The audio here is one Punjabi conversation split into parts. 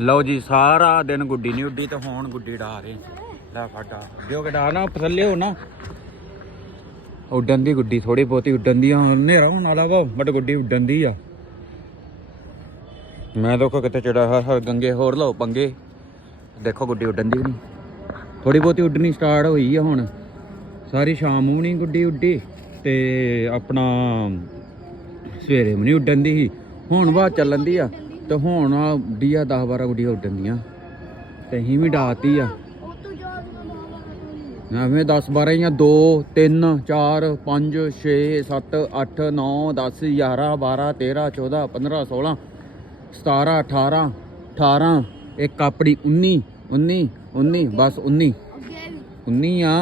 ਲਓ ਜੀ, ਸਾਰਾ ਦਿਨ ਗੁੱਡੀ ਨਹੀਂ ਉੱਡੀ ਤੇ ਹੁਣ ਗੁੱਡੀ ਡਾ ਰਹੇ ਲੈ ਫਾਡਾ ਦਿਓ ਕਿ ਡਾ ਨਾ ਥੱਲੇ ਹੋ ਨਾ। ਉੱਡਣ ਦੀ ਗੁੱਡੀ ਥੋੜੀ ਬਹੁਤੀ ਉੱਡਣ ਦੀ ਆ, ਹਨੇਰਾ ਹੋਣ ਵਾਲਾ ਵਾ ਬਟ ਗੁੱਡੀ ਉੱਡਣ ਦੀ ਆ। ਮੈਂ ਦੇਖੋ ਕਿਤੇ ਚੜਾ ਹਰ ਹਰ ਗੰਗੇ ਹੋਰ ਲਓ ਪੰਗੇ। ਦੇਖੋ ਗੁੱਡੀ ਉੱਡਣ ਦੀ ਵੀ ਨਹੀਂ। ਥੋੜੀ ਬਹੁਤੀ ਉੱਡਣੀ ਸਟਾਰਟ ਹੋਈ ਆ ਹੁਣ। ਸਾਰੀ ਸ਼ਾਮ ਨੂੰ ਗੁੱਡੀ ਉੱਡੀ ਤੇ ਆਪਣਾ ਸਵੇਰੇ ਵੀ ਨਹੀਂ ਉੱਡਣ ਦੀ ਸੀ, ਹੁਣ ਬਾਅਦ ਚੱਲਣ ਦੀ ਆ। ਤੇ ਹੁਣ ਆ ਉੱਡੀ ਆ 10 12 ਗੁੱਡੀਆਂ ਉੱਡਣ ਦੀਆਂ। ਤੇ ਅਸੀਂ ਵੀ ਡਾਤੀ ਆ। ਉਹ ਤੋਂ ਜਾ ਕੇ ਐਵੇਂ 10 12 ਜਾਂ 2 3 4 5 6 7 8 9 10 11 12 13 14 15 16 17 18 18 ਇੱਕ ਆਪੜੀ 19 19 19 ਬਸ 19 ਅੱਗੇ 19 ਆ।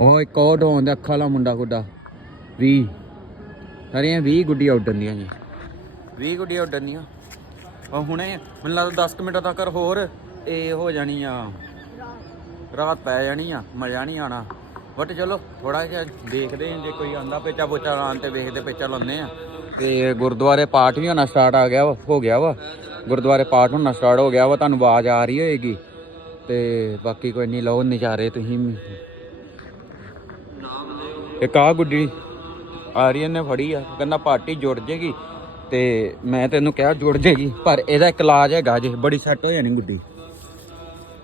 ਉਹ ਇੱਕ ਉਹ ਢੋਣ ਦੇ ਅੱਖਾਂ ਵਾਲਾ ਮੁੰਡਾ ਗੁੱਡਾ 20 ਸਾਰੀਆਂ 20 ਗੁੱਡੀਆਂ ਉੱਡਣ ਦੀਆਂ ਜੀ। 20 ਗੁੱਡੀਆਂ ਉੱਡਣ ਦੀਆਂ ਹੁਣੇ, ਮੈਨੂੰ ਲੱਗਦਾ 10 ਕੁ ਮਿੰਟਾਂ ਤੱਕ ਹੋਰ ਇਹ ਹੋ ਜਾਣੀ ਆ। ਰਾਤ ਪੈ ਜਾਣੀ ਆ, ਮਜ਼ਾ ਨਹੀਂ ਆਣਾ ਬਟ ਚਲੋ ਥੋੜਾ ਜਿਹਾ ਦੇਖਦੇ ਹਾਂ, ਜੇ ਕੋਈ ਆਂਦਾ ਪੇਚਾ ਪੋਚਾ ਲਾਉਣ ਤੇ ਵੇਖਦੇ ਪੇਚਾ ਲਾਉਂਦੇ ਆ ਤੇ ਗੁਰਦੁਆਰੇ ਪਾਠ ਵੀ ਹੋਣਾ ਸਟਾਰਟ ਆ ਗਿਆ ਵਾ, ਹੋ ਗਿਆ ਵਾ। ਗੁਰਦੁਆਰੇ ਪਾਠ ਹੋਣਾ ਸਟਾਰਟ ਹੋ ਗਿਆ ਵਾ, ਤੁਹਾਨੂੰ ਆਵਾਜ਼ ਆ ਰਹੀ ਹੋਏਗੀ। ਤੇ ਬਾਕੀ ਕੋਈ ਨਹੀਂ, ਲਓ ਨਜ਼ਾਰੇ ਤੁਸੀਂ ਵੀ। ਇੱਕ ਆ ਗੁੱਡੀ ਆਰੀਅਨ ਨੇ ਫੜੀ ਆ, ਕਹਿੰਦਾ ਪਾਰਟੀ ਜੁੜ ਜੇਗੀ। ਤੇ ਮੈਂ ਤੈਨੂੰ ਕਿਹਾ ਜੁੜ ਜੇਗੀ ਪਰ ਇਹਦਾ ਇੱਕ ਇਲਾਜ ਹੈਗਾ ਜੇ ਬੜੀ ਸੈੱਟ ਹੋ ਜਾਣੀ ਗੁੱਡੀ।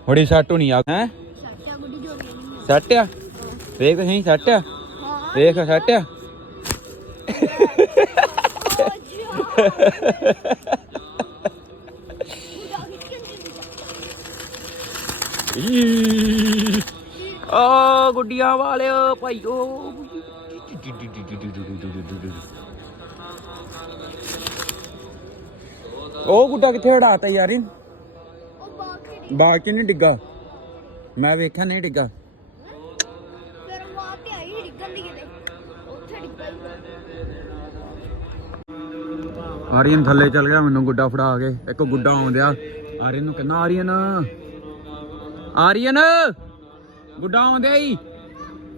ਬੜੀ ਸੈੱਟ ਹੋਣੀ ਆ ਹੈ? ਸੱਟਾ ਗੁੱਡੀ ਜੋ ਨਹੀਂ ਸੈੱਟ ਆ ਵੇਖ ਨਹੀਂ ਸੈੱਟ ਆ ਵੇਖ ਸੈੱਟ ਆ ਆ ਗੁੱਡੀਆਂ ਵਾਲਿਓ ਭਾਈਓ। ਉਹ ਗੁੱਡਾ ਕਿੱਥੇ ਉਡਾਤਾ ਯਾਰ? ਉਹ ਬਾਕੀ ਬਾਗ ਚ ਨਹੀਂ ਡਿੱਗਾ? ਮੈਂ ਵੇਖਿਆ ਨਹੀਂ ਡਿੱਗਾ। ਫਿਰ ਵਾਹ ਤੇ ਆਈ ਡਿੱਗਣ ਦੀ ਕਿਤੇ। ਉੱਥੇ ਡਿੱਗਾ ਹੀ ਆਰੀਅਨ ਥੱਲੇ ਚੱਲ ਗਿਆ ਮੈਨੂੰ ਗੁੱਡਾ ਫੜਾ ਕੇ। ਇੱਕ ਗੁੱਡਾ ਆਉਂਦਿਆ। ਆਰੀਅਨ ਨੂੰ ਕਹਿੰਦਾ ਆਰੀਅਨ! ਆਰੀਅਨ! ਗੁੱਡਾ ਆਉਂਦਿਆ ਈ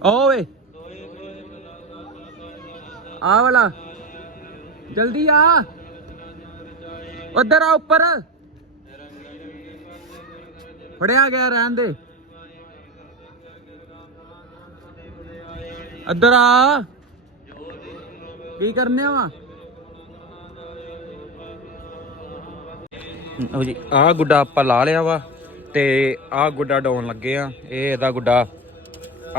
ਓਏ। ਆ ਵਾਲਾ। ਜਲਦੀ ਆ। ਉਧਰ ਆ, ਉੱਪਰ। ਫੜਿਆ ਗਿਆ ਰਹਿਣ ਦੇ। ਇੱਧਰ ਆ। ਕੀ ਕਰਨੇ ਵਾ ਉਹ ਜੀ ਆਹ ਗੁੱਡਾ ਆਪਾਂ ਲਾ ਲਿਆ ਵਾ ਤੇ ਆਹ ਗੁੱਡਾ ਡਾਉਣ ਲੱਗੇ ਆ। ਇਹ ਇਹਦਾ ਗੁੱਡਾ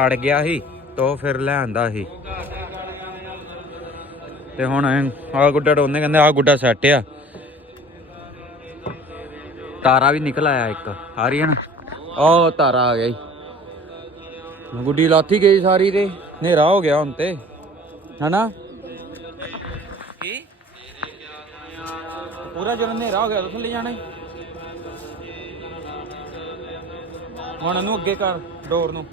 ਅੜ ਗਿਆ ਸੀ ਤੋ ਫਿਰ ਲੈ ਆਂਦਾ ਸੀ। ਤੇ ਹੁਣ ਆਹ ਗੁੱਡਾ ਡਾਉਂਦੇ ਕਹਿੰਦੇ ਆਹ ਗੁੱਡਾ ਸੈੱਟ ਆ। ਤਾਰਾ ਵੀ ਨਿਕਲ ਆਇਆ ਇੱਕ ਆ ਰਹੀ ਹੈ ਨਾ? ਉਹ ਤਾਰਾ ਆ ਗਿਆ ਜੀ। ਗੁੱਡੀ ਲਾਥੀ ਗਈ ਸਾਰੀ ਤੇ ਹਨੇਰਾ ਹੋ ਗਿਆ ਹੁਣ ਤੇ ਹਨਾ? ਕੀ? ਪੂਰਾ ਜਦੋਂ ਹਨੇਰਾ ਹੋ ਗਿਆ ਤਾਂ ਥੱਲੇ ਜਾਣਾ ਹੁਣ ਇਹਨੂੰ ਅੱਗੇ ਕਰ ਡੋਰ ਨੂੰ।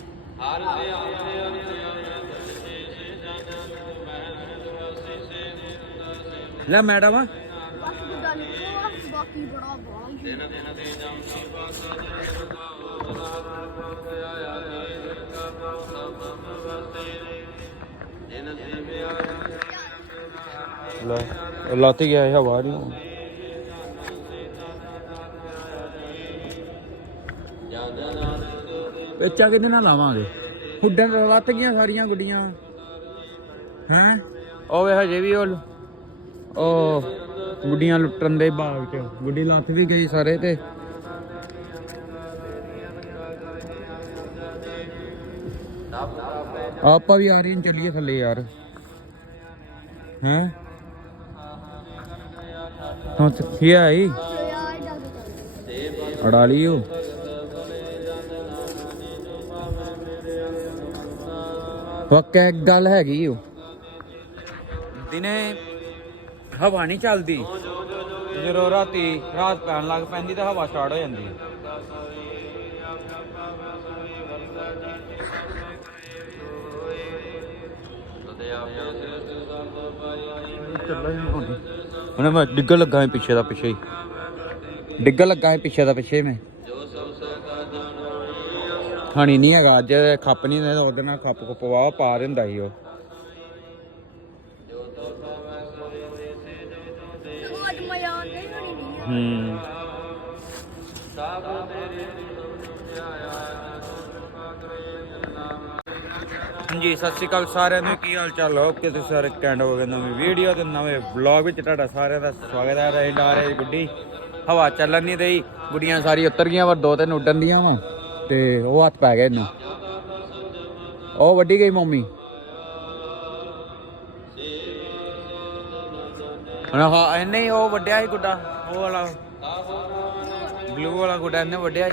ਲੈ ਮੈਡਮ। ਲੈ ਲਾਤੀ ਗਿਆ ਇਹ ਹਵਾ ਨਹੀਂ ਪੇਚਾ ਕਿਹਦੇ ਨਾਲ ਲਾਵਾਂਗੇ? ਹੁੱਡਾਂ ਲੱਤ ਗਈਆਂ ਸਾਰੀਆਂ ਗੁੱਡੀਆਂ। ਹੈਂ? ਉਹ ਵੇ ਹਜੇ ਵੀ ਉਹ ਉਹ ਗੁੱਡੀਆਂ ਲੁੱਟਣ ਦੇ ਬਾਗ ਚ। ਗੁੱਡੀ ਲੱਥ ਵੀ ਗਈ ਸਾਰੇ ਤੇ। ਆਪਾਂ ਵੀ ਆ ਰਹੀ ਹਾਂ, ਚੱਲੀਏ ਥੱਲੇ ਯਾਰ। ਹੈਂ? ਹਾਂ ਕੀ ਆਈ? ਅੜਾ ਲਈ ਉਹ। ਇੱਕ ਗੱਲ ਹੈਗੀ ਉਹ। ਦਿਨੇ ਹਵਾ ਨਹੀਂ ਚੱਲਦੀ। ਜਦੋਂ ਰਾਤੀ ਰਾਤ ਪੈਣ ਲੱਗ ਪੈਂਦੀ ਤਾਂ ਹਵਾ ਸਟਾਰਟ ਹੋ ਜਾਂਦੀ ਹੈ। ਉਹਨੇ ਮੈਂ ਡਿੱਗਣ ਲੱਗਾ ਸੀ ਪਿੱਛੇ ਦਾ ਪਿੱਛੇ ਹੀ। ਡਿੱਗਣ ਲੱਗਾ ਸੀ ਪਿੱਛੇ ਦਾ ਪਿੱਛੇ ਮੈਂ। ਹਾਣੀ ਨਹੀਂ ਹੈਗਾ ਅੱਜ ਖੱਪ ਨਹੀਂ ਉਹਦੇ ਨਾਲ ਖੱਪ ਖੁੱਪ ਵਾਹ ਪਾ ਦਿੰਦਾ ਸੀ ਉਹ। ਹੀ। ਹੋਣੀ ਨਹੀਂ ਆ ਸਤਿ ਸ਼੍ਰੀ ਅਕਾਲ ਸਾਰਿਆਂ ਨੂੰ। ਕੀ ਹਾਲ ਚਾਲ ਹੋ? ਕਿ ਤੁਸੀਂ ਸਾਰੇ ਕੈਂਡ ਹੋ ਗਏ ਨਵੀਂ ਵੀਡੀਓ ਤੇ ਨਵੇਂ ਵਲੌਗ ਵਿੱਚ ਤੁਹਾਡਾ ਸਾਰਿਆਂ ਦਾ ਸਵਾਗਤ ਹੈ। ਰਹੀ ਡਾਰੇ ਗੁੱਡੀ। ਹਵਾ ਚੱਲਣ ਨਹੀਂ ਰਹੀ ਗੁੱਡੀਆਂ ਸਾਰੀ ਉਤਰ ਗਈਆਂ ਪਰ ਦੋ ਤਿੰਨ ਉੱਡਣ ਦੀਆਂ ਵਾ, ਤੇ ਉਹ ਹੱਥ ਪੈ ਗਏ ਇਹਨੂੰ ਉਹ ਵੱਡੀ ਗਈ ਮੰਮੀ। ਹਾਂ ਹਾਂ ਇਹਨੇ ਉਹ ਵੱਡਿਆ ਸੀ ਗੁੱਡਾ। ਉਹ ਵਾਲਾ ਬਲੂ ਵਾਲਾ ਗੁੱਡਾ ਇਹਨੇ ਵੱਡਿਆ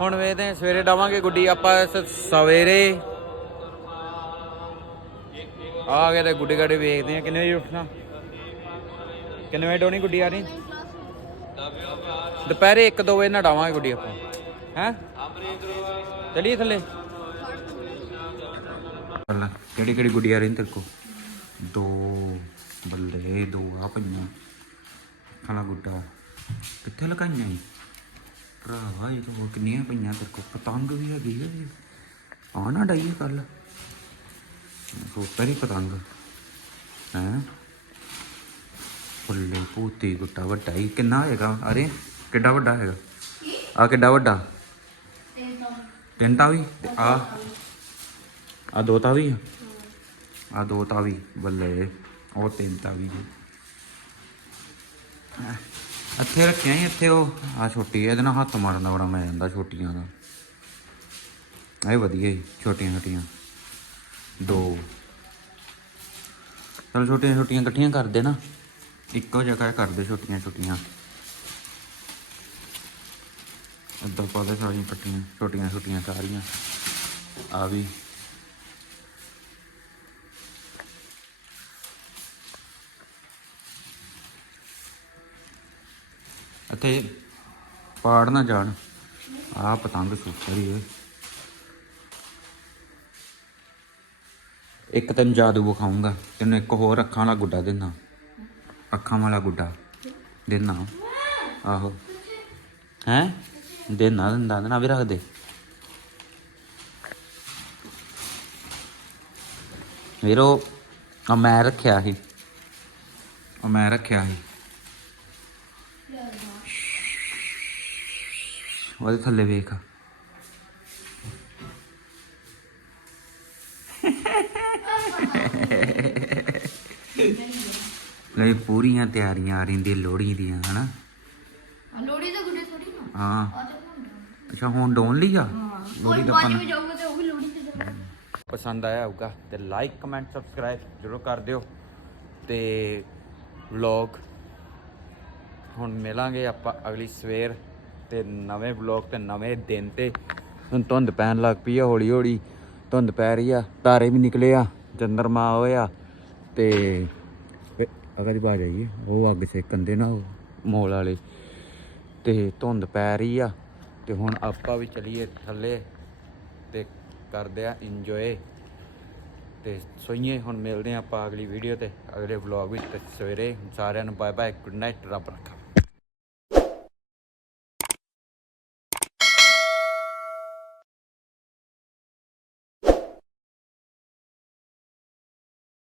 ਹੁਣ ਵੇਖਦੇ ਸਵੇਰੇ ਡਾਵਾਂਗੇ ਗੁੱਡੀ, ਆਪਾਂ ਸਵੇਰੇ। ਆ ਗਏ ਤੇ ਗੁੱਡੀ ਗਾੜੀ ਵੇਖਦੇ ਆ ਕਿੰਨੇ ਵਜੇ ਉੱਠਣਾ? ਕਿੰਨੇ ਵਜੇ ਡੋਣੀ ਗੁੱਡੀ ਆ ਰਹੀ? ਦੁਪਹਿਰੇ 1-2 ਵਜੇ ਨਾਲ ਡਾਵਾਂਗੇ ਗੁੱਡੀ ਆਪਾਂ। ਹੈ? ਚਲੀਏ ਥੱਲੇ। ਕਿਹੜੀ ਕਿਹੜੀ ਗੁੱਡੀ ਆ ਰਹੀ ਤੇਰੇ ਕੋ ਦੋ ਬੱਲੇ, ਦੋ ਆ ਪਈਆਂ ਖਾਣਾ ਗੁੱਡਾ। ਕਿੱਥੇ ਲਗਾਈਆਂ ਈ? ਭਰਾਵਾ, ਇਹ ਤਾਂ ਹੋਰ ਕਿੰਨੀਆਂ ਪਈਆਂ ਤੇਰੇ ਕੋ ਪਤੰਗ ਵੀ ਹੈਗੀ ਹੈ ਆ ਨਾ ਡਾਈਏ ਕੱਲ ਸੁਪਰ ਪਤੰਗ। ਹੈ? ਫੁੱਲੇ ਪੂਤੀ ਗੁੱਟਾ ਵੱਡਾ ਹੀ ਕਿੰਨਾ ਹੈਗਾ? ਅਰੇ, ਕਿੱਡਾ ਵੱਡਾ ਹੈਗਾ? ਆ ਕਿੱਡਾ ਵੱਡਾ? ਤਿੰਨ ਤਾਂ ਵੀ। ਤੇ ਆ। ਆ ਦੋ ਤਾਂ ਵੀ ਆ। ਦੋ ਤਾਂ ਵੀ। ਬੱਲੇ, ਉਹ ਤਿੰਨ ਤਾਂ ਵੀ ਜੀ ਇੱਥੇ ਰੱਖਿਆ ਸੀ, ਇੱਥੇ ਉਹ ਆ ਛੋਟੀ ਇਹਦੇ ਨਾਲ ਹੱਥ ਮਾਰਨ ਦਾ ਬੜਾ ਮਜ਼ਾ ਆਉਂਦਾ, ਛੋਟੀਆਂ ਦਾ। ਇਹ ਵਧੀਆ ਜੀ, ਛੋਟੀਆਂ ਛੋਟੀਆਂ। ਦੋ। ਚਲ ਛੋਟੀਆਂ ਛੋਟੀਆਂ ਇਕੱਠੀਆਂ ਕਰ ਦੇ ਨਾ। ਇੱਕੋ ਜਗ੍ਹਾ ਕਰ ਦੇ ਛੋਟੀਆਂ ਛੋਟੀਆਂ। ਏਦਾਂ ਪਾ ਦੇ ਸਾਰੀਆਂ ਇਕੱਠੀਆਂ, ਛੋਟੀਆਂ ਛੋਟੀਆਂ ਸਾਰੀਆਂ। ਆ ਵੀ। ਅਤੇ ਪਾੜ ਨਾ ਜਾਣ। ਆ ਪਤੰਗ ਸੁੱਕਰ ਹੀ ਓਏ। ਇੱਕ ਤੈਨੂੰ ਜਾਦੂ ਵਿਖਾਉਂਗਾ ਤੈਨੂੰ ਇੱਕ ਹੋਰ ਅੱਖਾਂ ਵਾਲਾ ਗੁੱਡਾ ਦੇਣਾ ਅੱਖਾਂ ਵਾਲਾ ਗੁੱਡਾ। ਦੇਣਾ ਆਹੋ। ਹੈ? ਦੇਣਾ ਦਿੰਦਾ ਨਾ ਵੀ ਰੱਖ ਦੇ। ਵੀਰੋ ਆ ਮੈਂ ਰੱਖਿਆ ਸੀ। ਆ ਮੈਂ ਰੱਖਿਆ ਸੀ। ਉਹਦੇ ਥੱਲੇ ਵੇਖ। ਲਈ ਪੂਰੀਆਂ ਤਿਆਰੀਆਂ ਆ ਰਹੀਆਂ ਲੋਹੜੀ ਦੀਆਂ ਹਨਾ? ਲੋੜੀ ਦਾ ਗੁੱਡੇ ਥੋੜੀ ਨਾ। ਹਾਂ। ਤੇ ਅੱਛਾ ਹੁਣ ਡੋਨ ਲਈ ਆ? ਕੋਈ ਬਾਜੀ ਵੀ ਜਾਊਗਾ ਤੇ ਉਹ ਵੀ ਲੋੜੀ ਤੇ ਜਾਊਗਾ। ਪਸੰਦ ਆਇਆ ਹੋਊਗਾ ਤੇ ਲਾਈਕ ਕਮੈਂਟ ਸਬਸਕ੍ਰਾਈਬ ਜ਼ਰੂਰ ਕਰ ਦਿਓ ਤੇ ਵਲੌਗ ਹੁਣ ਮਿਲਾਂਗੇ ਆਪਾਂ ਅਗਲੀ ਸਵੇਰ। ਤੇ ਨਵੇਂ ਵਲੌਗ ਤੇ ਨਵੇਂ ਦਿਨ ਤੇ ਹੁਣ ਧੁੰਦ ਪੈਣ ਲੱਗ ਪਈ ਆ ਹੌਲੀ ਹੌਲੀ, ਧੁੰਦ ਪੈ ਰਹੀ ਆ, ਤਾਰੇ ਵੀ ਨਿਕਲੇ ਆ ਚੰਦਰਮਾ ਹੋਇਆ ਤੇ ਅਗਰ ਦੀ ਬਾਜ ਆਈਏ ਉਹ ਅੱਗ ਸੇਕਣ ਦੇ ਨਾ ਉਹ ਮੋਲ ਵਾਲੇ। ਤੇ ਧੁੰਦ ਪੈ ਰਹੀ ਆ, ਤੇ ਹੁਣ ਆਪਾਂ ਵੀ ਚਲੀਏ ਥੱਲੇ ਤੇ ਕਰਦੇ ਆ ਇੰਜੋਏ ਤੇ ਸੋਈਏ, ਹੁਣ ਮਿਲਦੇ ਆ ਆਪਾਂ ਅਗਲੀ ਵੀਡੀਓ ਤੇ, ਅਗਲੇ ਵਲੌਗ ਵਿੱਚ ਤੇ ਸਵੇਰੇ ਸਾਰਿਆਂ ਨੂੰ ਬਾਏ ਬਾਏ ਗੁੱਡ ਨਾਈਟ ਰੱਬ ਰੱਖਾ।